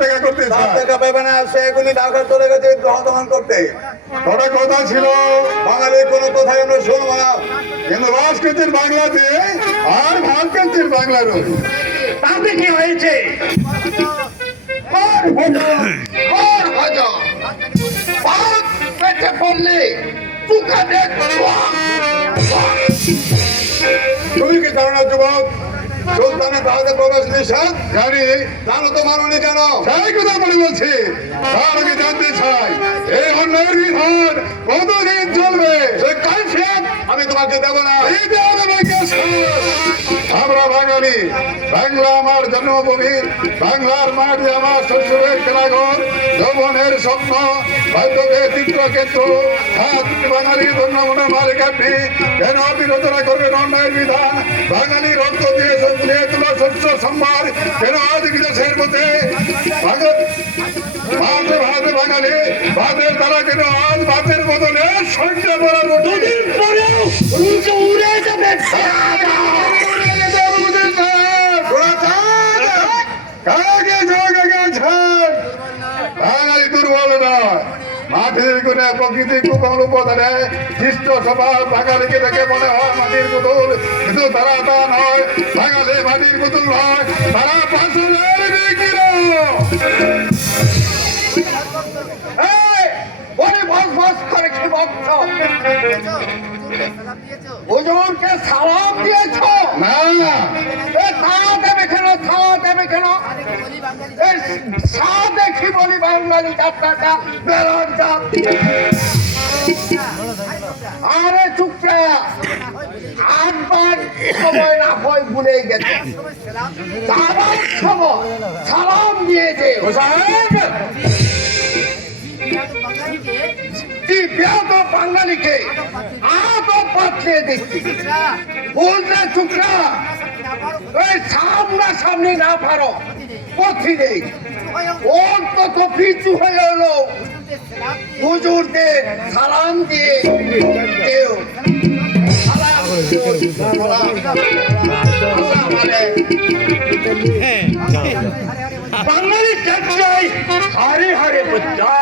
দেখা করতে চায়। দেখা পাবে না সে এখনই ঢাকা চলে গেছে গ্রহ করতে। ওটা কথা ছিল বাঙালি কোনো কথাই আমরা শুনব না। কিন্তু বাস করছেন বাংলাতে আর ভাগ করছেন বাংলার তাতে কি হয়েছে? কর কর ভজন পাক পেটে পড়লে দেখ। তুমি কি না যুবক? সুলতানের ভারতে প্রবেশ নিষেধ জানি। জানো তো মাননি কেন? সেই কথা বলে বলছি। তার আগে জানতে চাই এই অন্যায়ের বিধান কতদিন চলবে? সে কাইফিয়াত আমি তোমাকে দেবো না। এই দেওয়ার আমাকে সাহস। আমরা বাঙালি বাংলা আমার জন্মভূমি বাংলার মাটি আমার শ্বশুরের খেলাঘর যৌবনের স্বপ্ন বাধ্যকের তীর্থক্ষেত্র হাত বাঙালির ধন্যমনের মালিক আপনি। কেন বিরোধনা করবেন অন্যায়ের বিধান? বাঙালি রক্ত দিয়ে দিয়ে তোলা শস্য সম্ভার কেন భగత్ বিদেশের মধ্যে বাঙালি ভাতে ভাতে ভাতের তারা আজ ভাতের বদলে সৈন্য করার দুদিন পরেও উল্টো উড়ে যাবে বাঙালি দুর্বল নয় মাটির গুণে প্রকৃতি কুকল উপধানে সৃষ্ট সবার বাঙালিকে দেখে মনে হয় মাটির পুতুল। কিন্তু তারা তা নয়। বাঙালি মাটির পুতুল নয়। তারা বকছ হুজুরকে সালাম দিয়েছ? না। দেবে কেন দেখি বলি বাঙালি যাত্রাটা বেরোন জাত আরে চুপচা আটবার সময় না হয় ভুলেই গেছে। সালাম সময়। সালাম দিয়েছে। বাঙালিকে, আত পাঠিয়ে দিচ্ছি। বলতে চুকরা ওই সামনা সামনে না পারো। পথি নেই অন্তত পিছু হয়ে হলো হুজুরকে সালাম দিয়ে কেউ আলাইকুম। বাঙালি হারে হারে বাচ্চা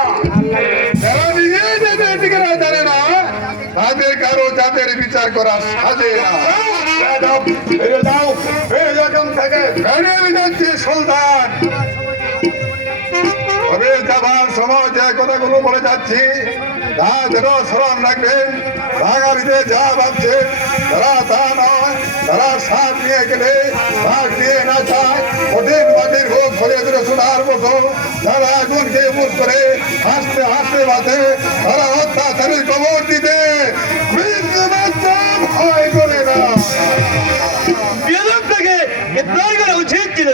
জাতের বিচার করা সাজে সুলতান। সময় গেলে আগুনকে মুখ করে হাসতে হাসতে বাঁধে তারা অত্যাচারের কবর দিতে।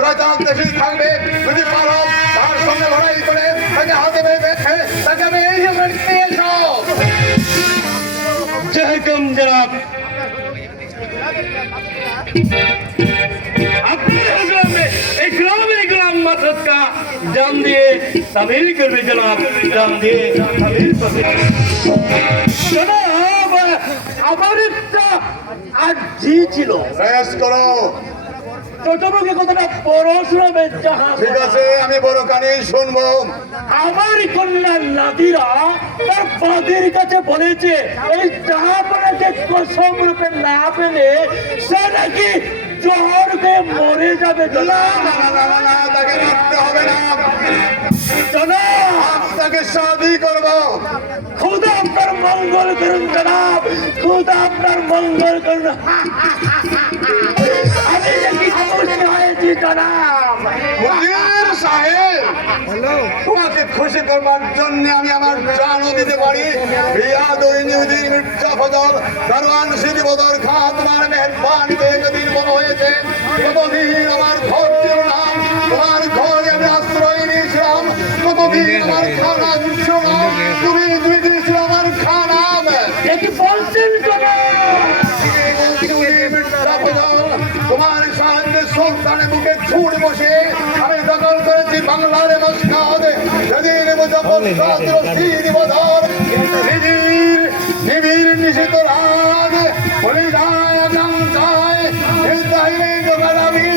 ওরা যার দেশে থাকবে যদি পারো তার সঙ্গে লড়াই করে তাকে হাতে পেয়ে বেঁধে তাকে আমি এই জন্য নিয়ে এসো जय हुकुम जनाब अपने हुक्म में इकराम इकराम मसद का जान दिए तमिल कर भी जनाब जान दिए तमिल জনাব আমার একটা আর্জি ছিল শেষ করো ছোটমুখে কতটা পড়াশোনা জাহাজ ঠিক আছে আমি বড় কানে শুনব। আমার কন্যা নাদিরা তার বাদের কাছে বলেছে এই জাহাপনাকে কসম রূপে না পেলে সে নাকি জ্বর হয়ে মরে যাবে। না না না না না, না তাকে মারতে হবে না। জনাব তাকে শাদি করব। খুদা আপনার মঙ্গল করুন জনাব। খুদা আপনার মঙ্গল করুন। হয়েছি জনাব উজির সাহেব তোমাকে খুশি করবার জন্য আমি আমার জানও দিতে পারি। বিয়া দৈনি মির্জা ফজল দারওয়ান সিদ্ধি বদর খা তোমার মেহরবানিতে কদিন বড় হয়েছে। কতদিন আমার ঘর ছিল না। তোমার ঘরে আমি আশ্রয় নিয়েছিলাম। কতদিন আমার খানা না। তুমি দুই সুলতানের বুকে ছুট বসে আমি দখল করেছি বাংলার মসকাদ সেদিন মুজফর রশিদ বদর নিবিড় নিবিড় নিষিদ্ধ রাগ বলে যায় আকাঙ্ক্ষায় ইসরায়েলে জোগাড়াবি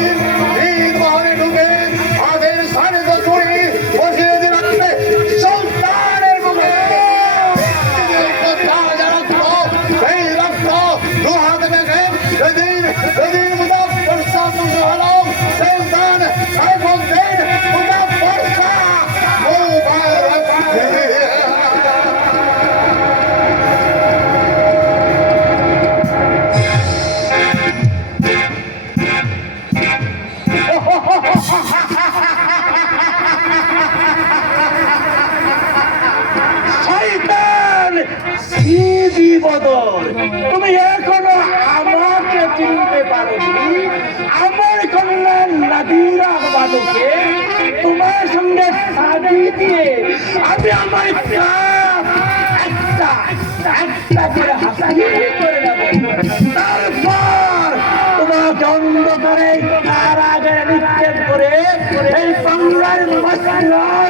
ঈদ মহলে ঢুকে একটা করে করে তার তারপর তোমাকে অন্ধকারে কারাগারে নিক্ষেপ করে এই বাংলার মশলা